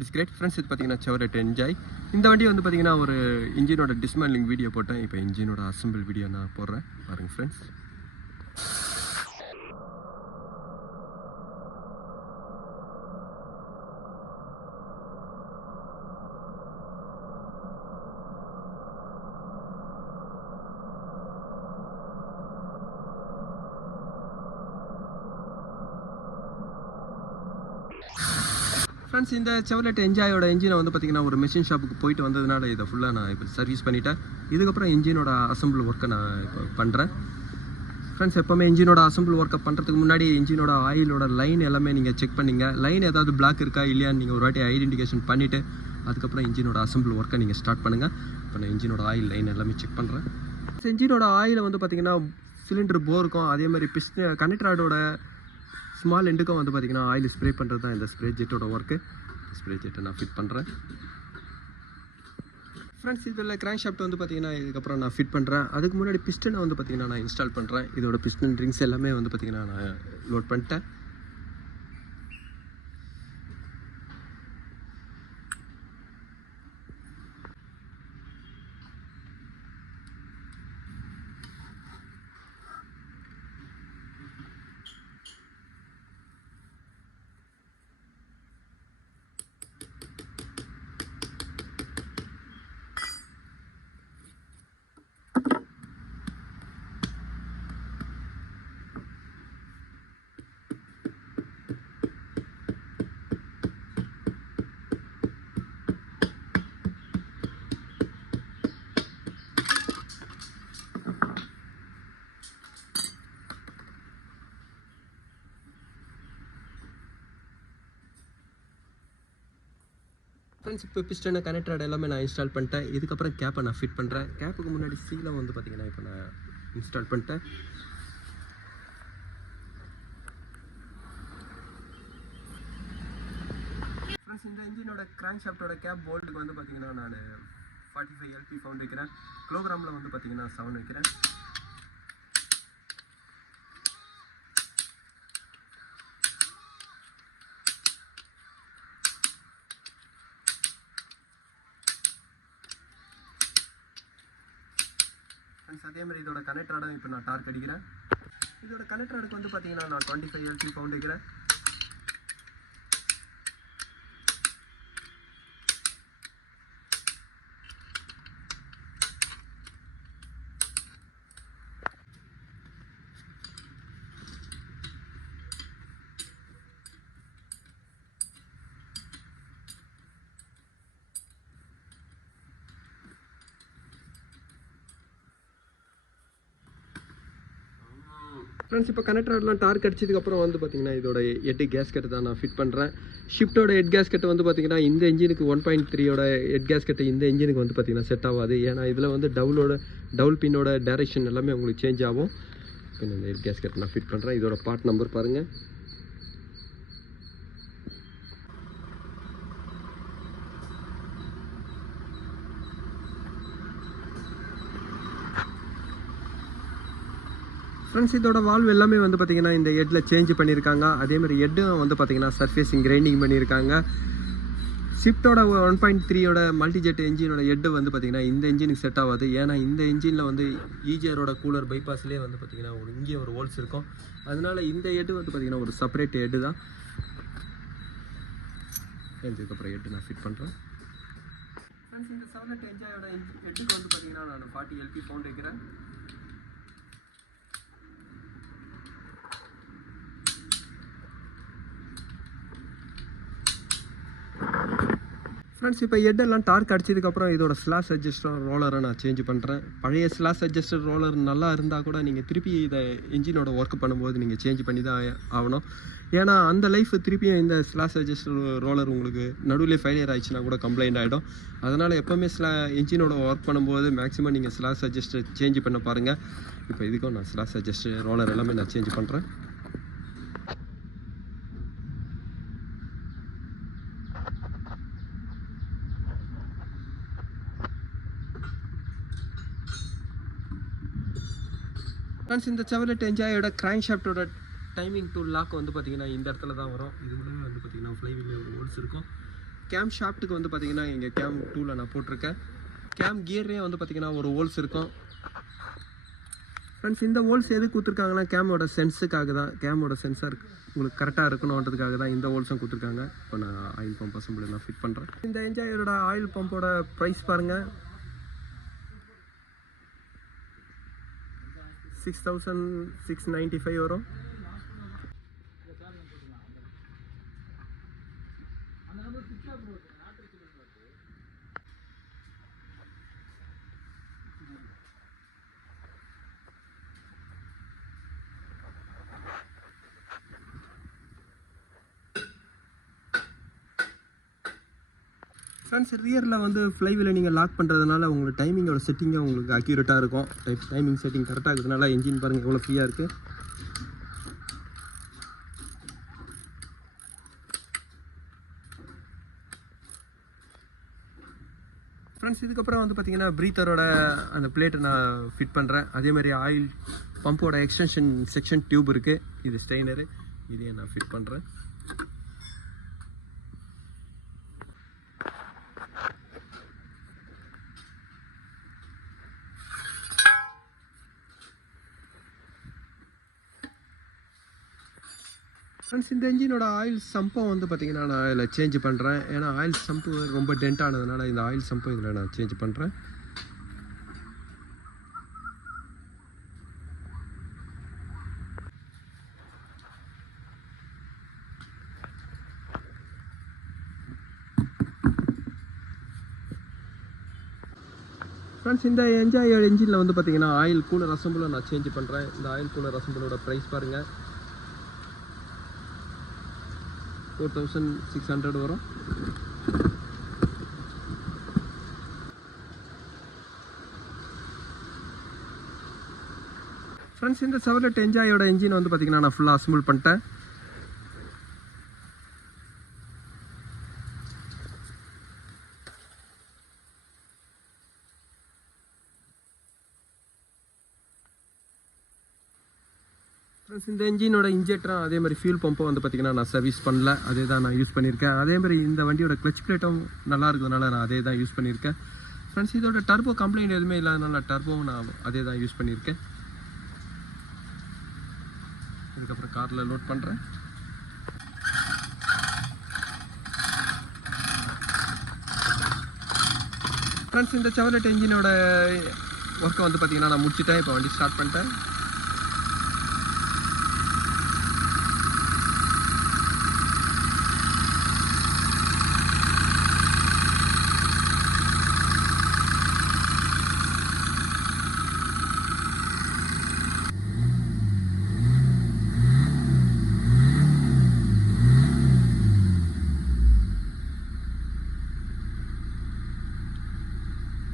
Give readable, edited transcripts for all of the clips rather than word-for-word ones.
It's great friends. இது பார்த்தீங்கன்னா செவரெட் enjoy. இந்த வண்டி வந்து பார்த்தீங்கன்னா ஒரு இன்ஜினோட டிஸ்மேண்ட்லிங் வீடியோ போட்டேன். இப்போ இன்ஜினோட அசம்பிள் வீடியோ நான் போடுறேன் பாருங்கள் ஃப்ரெண்ட்ஸ். ஃப்ரெண்ட்ஸ், இந்த செவரெட் என்ஜாயோட இன்ஜினை வந்து பார்த்திங்கன்னா ஒரு மிஷின் ஷாப்புக்கு போயிட்டு வந்ததுனால இதை ஃபுல்லாக நான் இப்போ சர்வீஸ் பண்ணிவிட்டேன். இதுக்கப்புறம் இன்ஜினோட அசம்பிள் ஒர்க்கை நான் இப்போ பண்ணுறேன். ஃப்ரெண்ட்ஸ், எப்போவுமே இன்ஜினோட அசம்பிள் ஒர்க்கை பண்ணுறதுக்கு முன்னாடி இன்ஜினோட ஆயிலோட லைன் எல்லாமே நீங்கள் செக் பண்ணிங்க. லைன் ஏதாவது பிளாக் இருக்கா இல்லையான்னு நீங்கள் ஒரு வாட்டி ஐடென்டிஃபிகேஷன் பண்ணிவிட்டு அதுக்கப்புறம் இன்ஜினோட அசம்பிள் ஒர்க்கை நீங்கள் ஸ்டார்ட் பண்ணுங்கள். இப்போ நான் இன்ஜினோட ஆயில் லைன் எல்லாமே செக் பண்ணுறேன். இன்ஜினோட ஆயில் வந்து பார்த்திங்கன்னா சிலிண்டர் போருக்கும் அதே மாதிரி கனெக்டராடோட ஸ்மால் எண்டுக்கும் வந்து பார்த்திங்கன்னா ஆயில் ஸ்ப்ரே பண்ணுறது தான் இந்த ஸ்ப்ரே ஜெட்டோட ஒர்க்கு. ஸ்ப்ரே ஜெட்டை நான் ஃபிட் பண்ணுறேன். ஃப்ரெண்ட்ஸ், இதில் கிராங்க் ஷாஃப்ட் வந்து பார்த்திங்கன்னா இதுக்கப்புறம் நான் ஃபிட் பண்ணுறேன். அதுக்கு முன்னாடி பிஸ்டனை வந்து பார்த்திங்கன்னா நான் இன்ஸ்டால் பண்ணுறேன். இதோட பிஸ்டன் ரிங்ஸ் எல்லாமே வந்து பார்த்திங்கன்னா நான் லோட் பண்ணிட்டேன். ஃப்ரெண்ட்ஸ், இப்போ பிஸ்டனை கனெக்டர் எல்லாமே நான் இன்ஸ்டால் பண்ணிட்டேன். இதுக்கப்புறம் கேப்பை நான் ஃபிட் பண்ணுறேன். கேப்புக்கு முன்னாடி சீலை வந்து பார்த்திங்கன்னா இப்போ நான் இன்ஸ்டால் பண்ணிட்டேன். ஃப்ரெண்ட்ஸ், இந்த இன்ஜினோட கிராங்க் ஷாஃப்டோட கேப் போல்ட்டுக்கு வந்து பார்த்திங்கன்னா நான் 45 LP ஃபவுண்ட் வைக்கிறேன். கிலோகிராமில் வந்து பார்த்திங்கன்னா 7 வைக்கிறேன். அதே மாதிரி இதோட கனெக்டராடும் இப்போ நான் டார்க் அடிக்கிறேன். இதோட கனெக்டராடுக்கு வந்து பார்த்தீங்கன்னா நான் 25 LP பவுண்ட் வைக்கிறேன். ஃப்ரெண்ட்ஸ், இப்போ கனெக்டர்லாம் டார்க் அடிச்சதுக்கப்புறம் வந்து பார்த்திங்கன்னா இதோட ஹெட் கேஸ்கெட் தான் நான் ஃபிட் பண்ணுறேன். ஷிஃப்ட்டோட ஹெட் கேஸ்கெட் வந்து பார்த்திங்கன்னா இந்த இன்ஜினுக்கு 1.3யோட ஹெட் கேஸ்கெட்டு இந்த இன்ஜினுக்கு வந்து பார்த்திங்கன்னா செட் ஆகாது. ஏன்னா இதில் வந்து டவுல் பின்னோட டைரெக்ஷன் எல்லாமே உங்களுக்கு சேஞ்ச் ஆகும். இப்போ இந்த ஹெட் கேஸ்கெட் நான் ஃபிட் பண்ணுறேன். இதோட பார்ட் நம்பர் பாருங்கள். ஃப்ரெண்ட்ஸ், இதோட வால்வ் எல்லாமே வந்து பார்த்திங்கன்னா இந்த ஹெட்டில் சேஞ்ச் பண்ணியிருக்காங்க. அதேமாதிரி ஹெட்டும் வந்து பார்த்திங்கன்னா சர்ஃபேஸிங் கிரைண்டிங் பண்ணியிருக்காங்க. ஷிஃப்ட்டோட 1.3யோட மல்டிஜெட் இன்ஜினோட ஹெட்டு வந்து பார்த்திங்கன்னா இந்த இன்ஜினுக்கு செட் ஆகாது. ஏன்னா இந்த இன்ஜினில் வந்து ஈஜியரோட கூலர் பைபாஸ்லேயே வந்து பார்த்திங்கன்னா இங்கே ஒரு ஹோல்ஸ் இருக்கும். அதனால் இந்த ஹெட்டு வந்து பார்த்திங்கன்னா ஒரு செப்பரேட் ஹெட்டு தான். இதுக்கப்புறம் ஹெட்டு நான் ஃபிட் பண்ணுறேன். ஃப்ரெண்ட்ஸ், இந்த செவரெட் என்ஜாயோட ஹெட்டுக்கு வந்து பார்த்திங்கன்னா நான் 40 LP பவுண்ட் வைக்கிறேன். ஃப்ரெண்ட்ஸ், இப்போ ஹெட்டெல்லாம் டார்க் அடிச்சதுக்கப்புறம் இதோட ஸ்லாஷ் அட்ஜஸ்டர் ரோலரை நான் சேஞ்ச் பண்ணுறேன். பழைய ஸ்லாஷ் அட்ஜஸ்டர் ரோலர் நல்லா இருந்தால் கூட நீங்கள் திருப்பி இதை இன்ஜினோட ஒர்க் பண்ணும்போது நீங்கள் சேஞ்ச் பண்ணி தான் ஆகணும். ஏன்னா அந்த லைஃப் திருப்பியும் இந்த ஸ்லாஷ் அட்ஜஸ்டர் ரோலர் உங்களுக்கு நடுவில் ஃபெயிலியர் ஆயிடுச்சுன்னா கூட கம்ப்ளைண்ட் ஆகிடும். அதனால் எப்போவுமே இன்ஜினோட ஒர்க் பண்ணும்போது மேக்ஸிமம் நீங்கள் ஸ்லாஷ் அட்ஜஸ்டர் சேஞ்ச் பண்ண பாருங்கள். இப்போ இதுக்கும் நான் ஸ்லாஷ் அட்ஜஸ்டர் ரோலர் எல்லாமே நான் சேஞ்ச் பண்ணுறேன். ஃப்ரெண்ட்ஸ், இந்த செவரெட் என்ஜாயோட கிராங்க் ஷாஃப்டோட டைமிங் டூல் லாக் வந்து பார்த்திங்கன்னா இந்த இடத்துல தான் வரும். இது உள்ளே வந்து பார்த்திங்கன்னா ஃப்ளைவீல் ஹோல்ஸ் இருக்கும். கேம் ஷாஃப்ட்டுக்கு வந்து பார்த்தீங்கன்னா இங்கே கேம் 2ல நான் போட்டிருக்கேன். கேம் கியர்லேயே வந்து பார்த்தீங்கன்னா ஒரு ஹோல்ஸ் இருக்கும். ஃப்ரெண்ட்ஸ் இந்த ஹோல்ஸ் எதுக்கு கொடுத்துருக்காங்கன்னா கேமோட சென்ஸுக்காக தான். கேமோட சென்சார் உங்களுக்கு கரெக்டாக இருக்கணுன்றதுக்காக தான் இந்த ஹோல்ஸும் கொடுத்துருக்காங்க. இப்போ நான் ஆயில் பம்ப் அசம்பிள் நான் ஃபிட் பண்ணுறேன். இந்த என்ஜாயோட ஆயில் பம்போட ப்ரைஸ் பாருங்கள், 6,695 வரும். ஃப்ரெண்ட்ஸ் ரியரில் வந்து ஃப்ளைவில் நீங்கள் லாக் பண்ணுறதுனால உங்களுக்கு டைமிங்கோட செட்டிங்கே உங்களுக்கு அக்யூரேட்டாக இருக்கும். டைமிங் செட்டிங் கரெக்டாக இருக்கிறதுனால என்ஜின் பாருங்கள் எவ்வளோ ஃப்ரீயாக இருக்குது. ஃப்ரெண்ட்ஸ் இதுக்கப்புறம் வந்து பார்த்தீங்கன்னா ப்ரீத்தரோட அந்த பிளேட்டை நான் ஃபிட் பண்ணுறேன். அதேமாதிரி ஆயில் பம்போட எக்ஸ்டென்ஷன் செக்ஷன் டியூப் இருக்குது, இது ஸ்டெய்னரு, இதையும் நான் ஃபிட் பண்ணுறேன். ஃப்ரெண்ட்ஸ் இந்த என்ஜினோட ஆயில் சம்பை வந்து பார்த்திங்கன்னா நான் இதில் சேஞ்ச் பண்ணுறேன். ஏன்னா ஆயில் சம்பு ரொம்ப டென்ட் ஆனதுனால இந்த ஆயில் சம்பை இதில் நான் சேஞ்ச் பண்ணுறேன். ஃப்ரெண்ட்ஸ் இந்த என்ஜாய் என்ஜினில் வந்து பார்த்திங்கன்னா ஆயில் கூலர் அசம்பிளும் நான் சேஞ்ச் பண்ணுறேன். இந்த ஆயில் கூலர் அசம்பிளோட ப்ரைஸ் பாருங்கள், 4,600 வரும். ஃப்ரெண்ட்ஸ் இந்த செவர்லெட் என்ஜாயோட என்ஜின் வந்து பார்த்திங்கன்னா நான் ஃபுல்லாக அசம்பிள் பண்ணிட்டேன். ஃப்ரெண்ட்ஸ் இந்த என்ஜினோட இன்ஜெக்டரும் அதே மாதிரி ஃபியூல் பம்பும் வந்து பார்த்திங்கன்னா நான் சர்வீஸ் பண்ணல, அதே தான் நான் யூஸ் பண்ணியிருக்கேன். அதே மாதிரி இந்த வண்டியோட கிளச் பிளேட்டும் நல்லா இருக்கிறதுனால நான் அதே தான் யூஸ் பண்ணியிருக்கேன். ஃப்ரெண்ட்ஸ் இதோட டர்போ கம்ப்ளைண்ட் எதுவுமே இல்லாதனால டர்போவும் நான் அதே தான் யூஸ் பண்ணியிருக்கேன். அதுக்கப்புறம் காரில் லோட் பண்ணுறேன். ஃப்ரெண்ட்ஸ் இந்த செவர்லெட் என்ஜினோட ஒர்க்கை வந்து பார்த்திங்கன்னா நான் முடிச்சுட்டேன். இப்போ வண்டி ஸ்டார்ட் பண்ணிட்டேன்.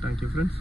Thank you, friends.